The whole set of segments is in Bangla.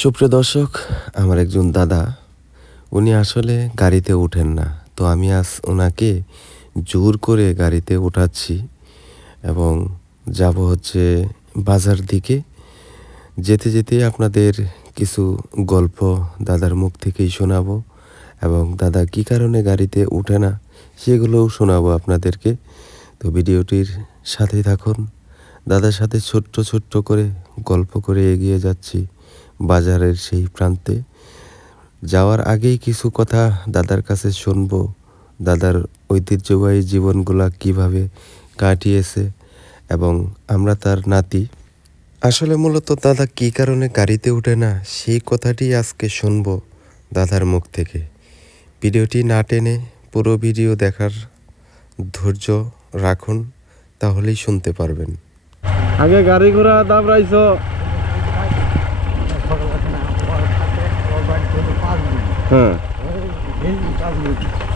সুপ্রিয় দর্শক, আমার একজন দাদা, উনি আসলে গাড়িতে ওঠেন না। তো আমি আজ ওনাকে জোর করে গাড়িতে ওঠাচ্ছি এবং যাব হচ্ছে বাজার দিকে। যেতে যেতে আপনাদের কিছু গল্প দাদার মুখ থেকেই শোনাবো এবং দাদা কী কারণে গাড়িতে ওঠে না সেগুলোও শোনাবো আপনাদেরকে। তো ভিডিওটির সাথেই থাকুন। দাদার সাথে ছোট্ট ছোট্ট করে গল্প করে এগিয়ে যাচ্ছি বাজারের সেই প্রান্তে। যাওয়ার আগেই কিছু কথা দাদার কাছে শুনবো, দাদার ঐতিহ্যবাহী জীবনগুলা কিভাবে কাটিয়েছে এবং আমরা তার নাতি। আসলে মূলত দাদা কী কারণে গাড়িতে ওঠে না সেই কথাটি আজকে শুনবো দাদার মুখ থেকে। ভিডিওটি না টেনে পুরো ভিডিও দেখার ধৈর্য রাখুন, তাহলেই শুনতে পারবেন। আগে গাড়ি ঘোড়া দাবড়াইছো? হ্যাঁ,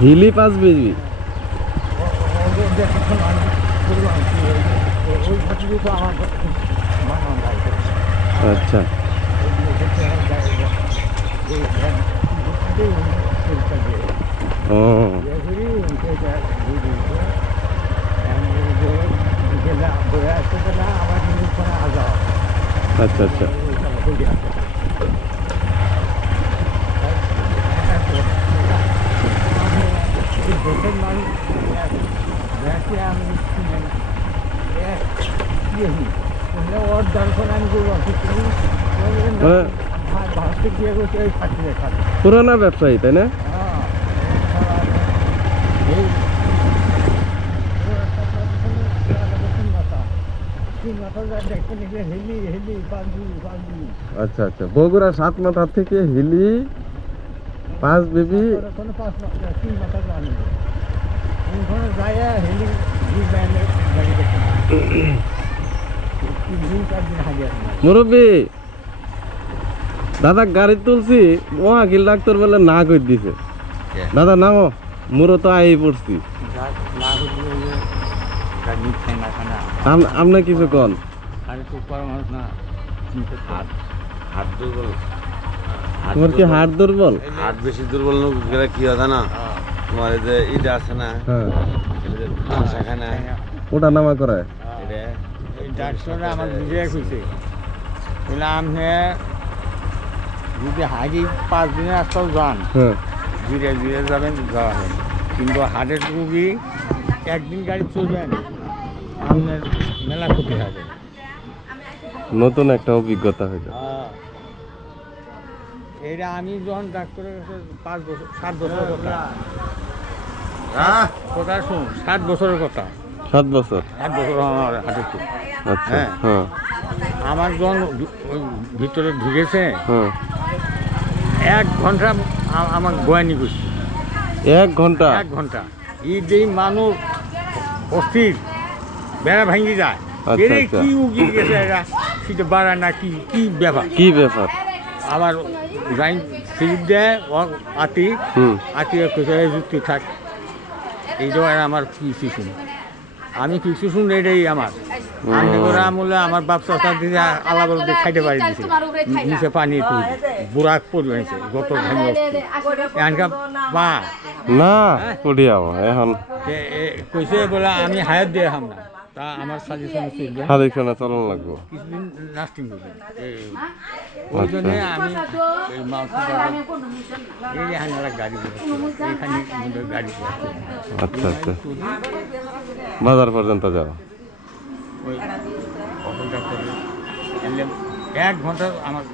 হিলি 5 বিবি। আচ্ছা, ও আচ্ছা আচ্ছা। পুরানা ব্যবসায়ী তাই না? আচ্ছা আচ্ছা, বগুড়া 7 মাথা থেকে হিলি 5 বিবি। মুরব্বী, দাদা গাড়ি তুলছি, মহাকিল ডাক্তার বলে না কই দিছে। দাদা নামো, মুরো তো আই পড়ছি। আপনি কিছু কন। তোমার কি হাত দুর্বল? হাত বেশি দুর্বল কি হয় না, তোমার যে ইটা আছে না, ওটা নামা করে আমার বুঝে খুঁজছে বললাম হ্যাঁ, যদি হাজি 5 দিনের রাস্তাও যান, ধীরে ধীরে যাবেন, যাওয়া হবে। কিন্তু হাটের রুগী একদিন গাড়ি চলবেন, আপনার মেলা ক্ষতি হবে। নতুন একটা অভিজ্ঞতা হইল। এটা আমি যখন ডাক্তারের কাছে 5 বছর 7 বছরের কথা, কথা শুন, 7 বছরের কথা। 7 বছর? 7 বছর আমার হাটের রোগ। আচ্ছা, হ্যাঁ, আমার যখন ভিতরে ঢুকেছে, 1 ঘন্টা আমার বয়ানি করছে। 1 ঘন্টা? 1 ঘন্টা। এই মানুষ অস্থির, বেড়া ভাঙি যায়। কি উগি গেছে এরা, সেটা বাড়া না কি কি ব্যাপার, কি ব্যাপার? আবার লাইন সিট দেয় আতি যুক্তি থাক। এইটা আমার প্রিসক্রিপশন, আমি প্রিসক্রিপশন এটাই আমার। আমি করে আমলে আমার বাপসা দিয়ে আলাদা দিয়ে খাইতে পারি দিয়েছে, নিচে পানি বুড়া পড়ে হয়েছে যত এখানকার পা না পড়িয়াও এখন কইছে বলে আমি হায়াত দিয়ে হাম না, তা আমার সাজেশনে চালানো লাগবো, কিছুদিন লাস্টিং করবে। ওই জন্যে আমি এই গাড়ি এখানে গাড়ি। আচ্ছা আচ্ছা, বাজার পর্যন্ত যাও। ওই 1 ঘন্টা আমার